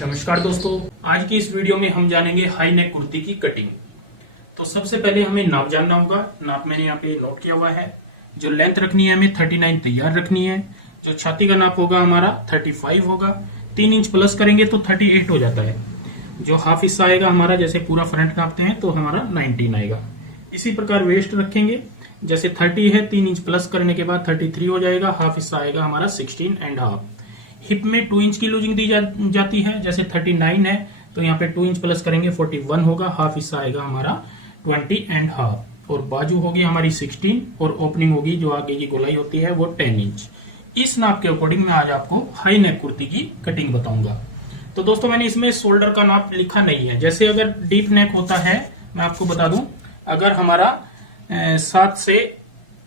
नमस्कार दोस्तों, आज की इस वीडियो में हम जानेंगे हाई नेक कुर्ती की कटिंग। तो सबसे पहले हमें नाप जानना होगा। नाप मैंने यहाँ पे नोट किया हुआ है। जो लेंथ रखनी है हमें 39 तैयार रखनी है। जो छाती का नाप होगा हमारा 35 होगा। 3 इंच प्लस करेंगे तो 38 हो जाता है। जो हाफ हिस्सा आएगा हमारा, जैसे पूरा फ्रंट नापते हैं तो हमारा 19 आएगा। इसी प्रकार वेस्ट रखेंगे, जैसे 30 है 3 इंच प्लस करने के बाद 33 हो जाएगा। हाफ हिस्सा आएगा हमारा 16.5। हिप में 2 इंच की लूजिंग दी जाती है, जैसे 39 है तो यहाँ पे 2 इंच प्लस करेंगे 41 होगा। हाफ हिस्सा आएगा हमारा 20.5 और बाजू होगी हमारी 16 और ओपनिंग होगी, जो आगे की गोलाई होती है वो 10 इंच। इस नाप के अकॉर्डिंग मैं आज आपको हाई नेक कुर्ती की कटिंग बताऊंगा। तो दोस्तों मैंने इसमें शोल्डर का नाप लिखा नहीं है। जैसे अगर डीप नेक होता है, मैं आपको बता दूं, अगर हमारा 7 से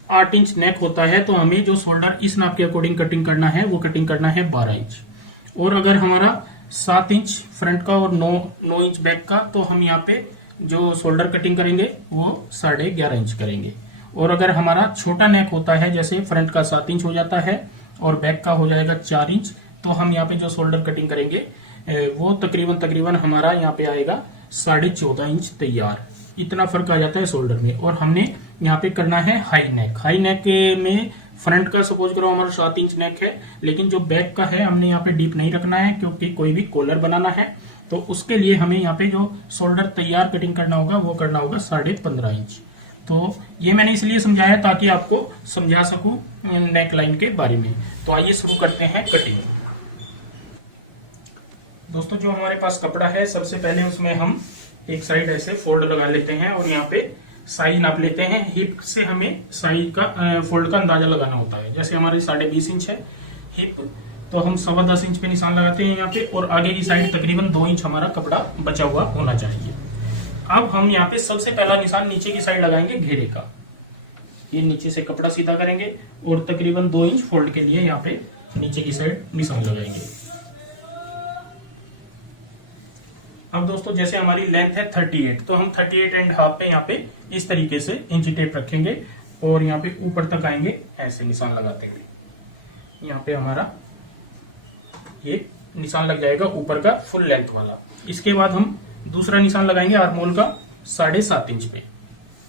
8 इंच नेक होता है तो हमें जो शोल्डर इस नाप के अकॉर्डिंग कटिंग करना है वो कटिंग करना है 12 इंच। और अगर हमारा 7 इंच फ्रंट का और 9 इंच बैक का, तो हम यहाँ पे जो शोल्डर कटिंग करेंगे वो 11.5 इंच करेंगे। और अगर हमारा छोटा नेक होता है, जैसे फ्रंट का 7 इंच हो जाता है और बैक का हो जाएगा 4 इंच, तो हम यहाँ पे जो शोल्डर कटिंग करेंगे वो तकरीबन हमारा यहाँ पे आएगा 14.5 इंच तैयार। इतना फर्क आ जाता है शोल्डर में। और हमने यहाँ पे करना है हाई नेक। हाई नेक में फ्रंट का सपोज करो हमारा 7 इंच नेक है, लेकिन जो बैक का है हमने यहाँ पे डीप नहीं रखना है, क्योंकि कोई भी कॉलर बनाना है। तो उसके लिए हमें यहाँ पे जो शोल्डर तैयार कटिंग करना होगा वो करना होगा 15.5 इंच। तो ये मैंने इसलिए समझाया ताकि आपको समझा सकूं नेक लाइन के बारे में। तो आइए शुरू करते हैं कटिंग। दोस्तों जो हमारे पास कपड़ा है, सबसे पहले उसमें हम एक साइड ऐसे फोल्ड लगा लेते हैं और यहाँ पे साइज नाप लेते हैं। हिप से हमें साइज का फोल्ड का अंदाजा लगाना होता है। जैसे हमारे 20.5 इंच है हिप, तो हम 10.25 इंच पे निशान लगाते हैं यहाँ पे। और आगे की साइड तकरीबन 2 इंच हमारा कपड़ा बचा हुआ होना चाहिए। अब हम यहाँ पे सबसे पहला निशान नीचे की साइड लगाएंगे घेरे का। ये नीचे से कपड़ा सीधा करेंगे और तकरीबन 2 इंच फोल्ड के लिए यहाँ पे नीचे की साइड निशान लगाएंगे। अब दोस्तों जैसे हमारी लेंथ है 38, तो हम 38.5 पे यहाँ पे इस तरीके से इंची टेप रखेंगे और यहाँ पे ऊपर तक आएंगे, ऐसे निशान लगाते हुए। यहाँ पे हमारा ये निशान लग जाएगा ऊपर का फुल लेंथ वाला। इसके बाद हम दूसरा निशान लगाएंगे आर्महोल का 7.5 इंच पे।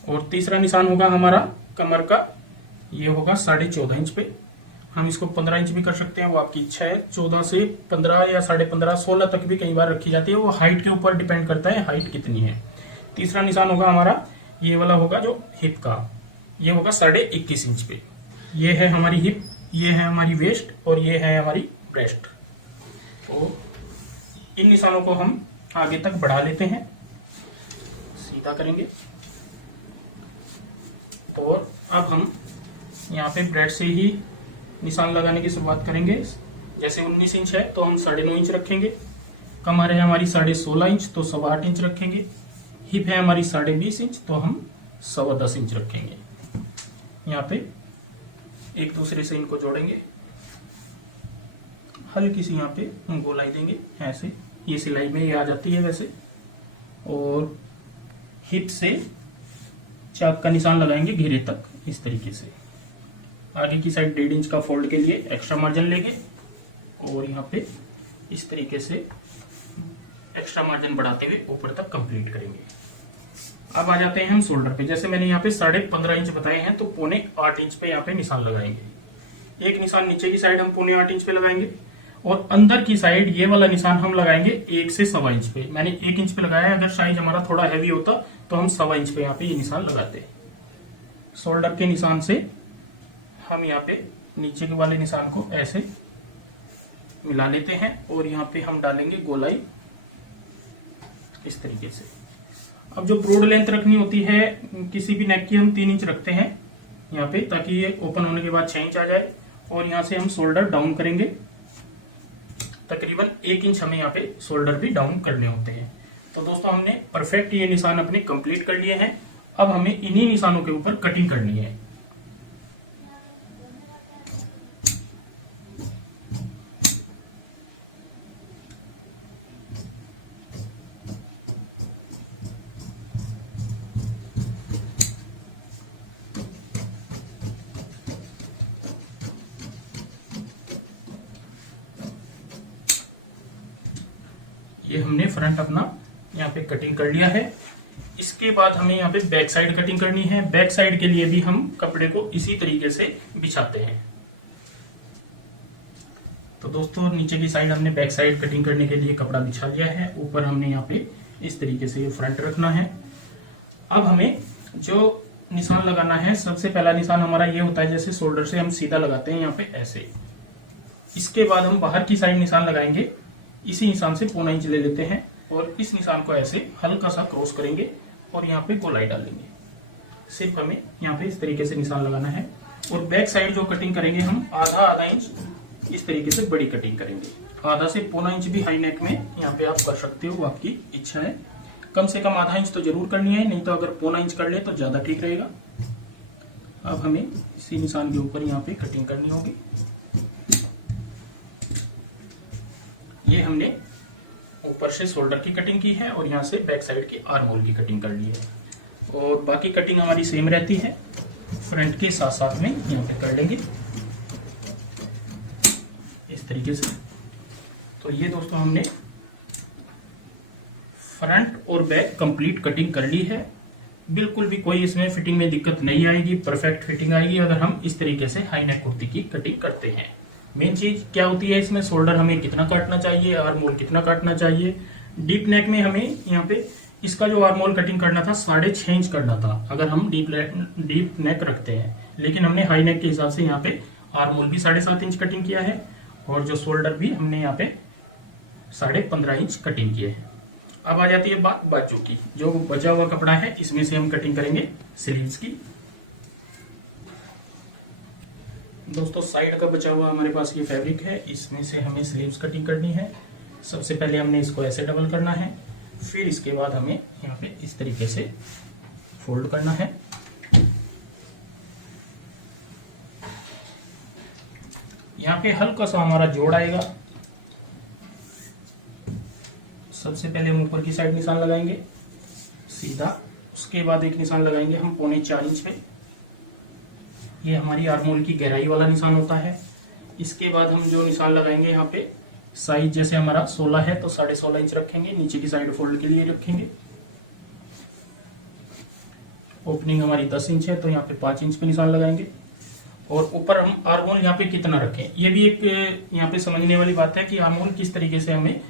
और तीसरा निशान होगा हमारा कमर का, ये होगा 14.5 इंच पे। हम इसको 15 इंच भी कर सकते हैं, वो आपकी इच्छा है। 14 से 15 या 15.5 16 तक भी कई बार रखी जाती है, वो हाइट के ऊपर डिपेंड करता है हाइट कितनी है। तीसरा निशान होगा हमारा ये वाला होगा जो हिप का, ये होगा 21.5 इंच पे। ये है हमारी हिप, ये है हमारी वेस्ट और ये है हमारी ब्रेस्ट। तो इन निशानों को हम आगे तक बढ़ा लेते हैं, सीधा करेंगे। और अब हम यहाँ पे ब्रेस्ट से ही निशान लगाने की शुरुआत करेंगे। जैसे 19 इंच है तो हम 9.5 इंच रखेंगे। कमर है हमारी 16.5 इंच, तो 8.25 इंच रखेंगे। हिप है हमारी 20.5 इंच, तो हम 10.25 इंच रखेंगे। यहाँ पे एक दूसरे से इनको जोड़ेंगे, हल्की सी यहाँ पे गोलाई देंगे ऐसे। ये सिलाई में ये आ जाती है वैसे। और हिप से चाक का निशान लगाएंगे घेरे तक, इस तरीके से। आगे की साइड 1.5 इंच का फोल्ड के लिए एक्स्ट्रा मार्जिन लेंगे और यहाँ पे इस तरीके से एक्स्ट्रा मार्जिन बढ़ाते हुए ऊपर तक कंप्लीट करेंगे। अब आ जाते हैं हम शोल्डर पे। जैसे मैंने यहाँ पे 15.5 इंच बताए हैं, तो 7.25 इंच पे यहाँ पे निशान लगाएंगे। एक निशान नीचे की साइड हम 7.25 इंच पे लगाएंगे और अंदर की साइड ये वाला निशान हम लगाएंगे 1 से 1.25 इंच पे। मैंने 1 इंच पे लगाया है। अगर साइज हमारा थोड़ा हैवी होता तो हम 1.25 इंच पे यहाँ पे ये निशान लगाते। शोल्डर के निशान से हम यहाँ पे नीचे के वाले निशान को ऐसे मिला लेते हैं और यहाँ पे हम डालेंगे गोलाई इस तरीके से। अब जो ब्रोड लेंथ रखनी होती है किसी भी नेक की, हम 3 इंच रखते हैं यहाँ पे, ताकि ये ओपन होने के बाद 6 इंच आ जाए। और यहाँ से हम शोल्डर डाउन करेंगे, तकरीबन 1 इंच हमें यहाँ पे शोल्डर भी डाउन करने होते हैं। तो दोस्तों हमने परफेक्ट ये निशान अपने कंप्लीट कर लिए हैं। अब हमें इन्हीं निशानों के ऊपर कटिंग करनी है। ये हमने फ्रंट अपना यहाँ पे कटिंग कर लिया है। इसके बाद हमें यहाँ पे बैक साइड कटिंग करनी है। बैक साइड के लिए भी हम कपड़े को इसी तरीके से बिछाते हैं। तो दोस्तों नीचे की साइड हमने बैक साइड कटिंग करने के लिए कपड़ा बिछा लिया है। ऊपर हमने यहाँ पे इस तरीके से फ्रंट रखना है। अब हमें जो निशान लगाना है, सबसे पहला निशान हमारा ये होता है, जैसे शोल्डर से हम सीधा लगाते हैं यहाँ पे ऐसे। इसके बाद हम बाहर की साइड निशान लगाएंगे। इसी निशान से 1.25 इंच ले लेते हैं और इस निशान को ऐसे हल्का सा क्रॉस करेंगे और यहाँ पे गोलाई डालेंगे। सिर्फ हमें यहाँ पे इस तरीके से निशान लगाना है। और बैक साइड जो कटिंग करेंगे हम आधा इंच इस तरीके से बड़ी कटिंग करेंगे। आधा से 1.25 इंच भी हाई नेक में यहाँ पे आप कर सकते हो, आपकी इच्छा है। कम से कम आधा इंच तो जरूर करनी है, नहीं तो अगर 1.25 इंच कर ले तो ज्यादा ठीक रहेगा। अब हमें इसी निशान के ऊपर यहाँ पे कटिंग करनी होगी। ये हमने ऊपर से शोल्डर की कटिंग की है और यहाँ से बैक साइड के आर्म होल की कटिंग कर ली है। और बाकी कटिंग हमारी सेम रहती है, फ्रंट के साथ साथ में यहाँ पे कर लेंगे इस तरीके से। तो ये दोस्तों हमने फ्रंट और बैक कंप्लीट कटिंग कर ली है। बिल्कुल भी कोई इसमें फिटिंग में दिक्कत नहीं आएगी, परफेक्ट फिटिंग आएगी अगर हम इस तरीके से हाई नेक कुर्ती की कटिंग करते हैं। मेन चीज क्या होती है इसमें, शोल्डर हमें कितना काटना चाहिए, आर्म होल कितना काटना चाहिए। डीप नेक में हमें यहाँ पे इसका जो आर्म होल कटिंग करना था 6.5 इंच करना था अगर हम डीप नेक रखते हैं, लेकिन हमने हाई नेक के हिसाब से यहाँ पे आर्म होल भी 7.5 इंच कटिंग किया है और जो शोल्डर भी हमने यहाँ पे 15.5 इंच कटिंग किए हैं। अब आ जाती है बात बाजू की। जो बचा हुआ कपड़ा है इसमें से हम कटिंग करेंगे स्लीव्स की। दोस्तों साइड का बचा हुआ हमारे पास ये फैब्रिक है, इसमें से हमें स्लीव्स कटिंग करनी है। सबसे पहले हमने इसको ऐसे डबल करना है, फिर इसके बाद हमें यहाँ पे इस तरीके से फोल्ड करना है। यहाँ पे हल्का सा हमारा जोड़ आएगा। सबसे पहले हम ऊपर की साइड निशान लगाएंगे सीधा, उसके बाद एक निशान लगाएंगे हम 3.25 इंच पे। ये हमारी आर्म होल की गहराई वाला निशान होता है। इसके बाद हम जो निशान लगाएंगे यहाँ पे साइज, जैसे हमारा 16 है तो 16.5 इंच रखेंगे, नीचे की साइड फोल्ड के लिए रखेंगे। ओपनिंग हमारी 10 इंच है तो यहाँ पे 5 इंच पे निशान लगाएंगे। और ऊपर हम आर्म होल यहाँ पे कितना रखें, ये भी एक यहाँ पे समझने वाली बात है कि आर्म होल किस तरीके से हमें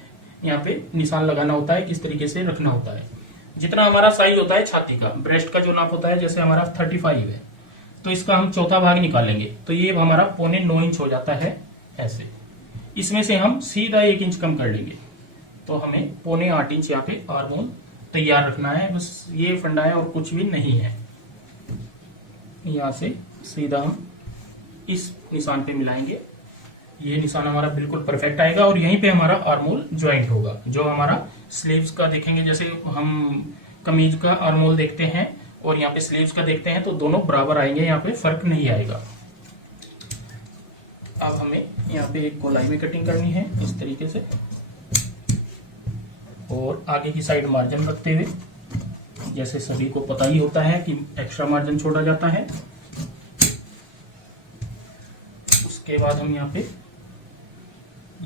यहाँ पे निशान लगाना होता है, किस तरीके से रखना होता है। जितना हमारा साइज होता है छाती का, ब्रेस्ट का जो नाप होता है, जैसे हमारा 35 है तो इसका हम चौथा भाग निकालेंगे तो ये हमारा 9.25 इंच हो जाता है ऐसे। इसमें से हम सीधा 1 इंच कम कर लेंगे तो हमें 7.25 इंच यहाँ पे आर्म होल तैयार रखना है। बस ये फंडा है और कुछ भी नहीं है। यहाँ से सीधा हम इस निशान पे मिलाएंगे, ये निशान हमारा बिल्कुल परफेक्ट आएगा और यहीं पे हमारा आर्म होल ज्वाइंट होगा। जो हमारा स्लीव्स का देखेंगे, जैसे हम कमीज का आर्म होल देखते हैं और यहाँ पे स्लीव्स का देखते हैं तो दोनों बराबर आएंगे, यहाँ पे फर्क नहीं आएगा। अब हमें यहाँ पे एक गोलाई में कटिंग करनी है इस तरीके से और आगे की साइड मार्जिन रखते हुए, जैसे सभी को पता ही होता है कि एक्स्ट्रा मार्जिन छोड़ा जाता है। उसके बाद हम यहाँ पे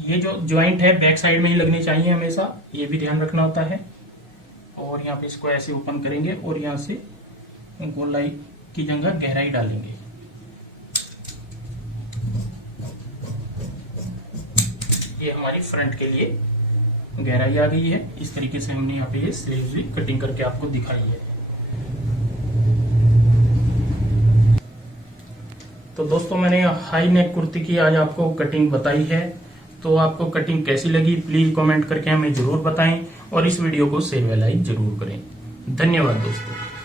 ये जो ज्वाइंट है बैक साइड में ही लगने चाहिए हमेशा, ये भी ध्यान रखना होता है। और यहाँ पे इसको ऐसे ओपन करेंगे और यहाँ से गोलाई की जगह गहराई डालेंगे। ये हमारी फ्रंट के लिए गहराई आ गई है। इस तरीके से हमने यहाँ पे ये स्लीव्स भी कटिंग करके आपको दिखाई है। तो दोस्तों मैंने हाई नेक कुर्ती की आज आपको कटिंग बताई है। तो आपको कटिंग कैसी लगी प्लीज कमेंट करके हमें जरूर बताएं और इस वीडियो को शेयर व लाइक जरूर करें। धन्यवाद दोस्तों।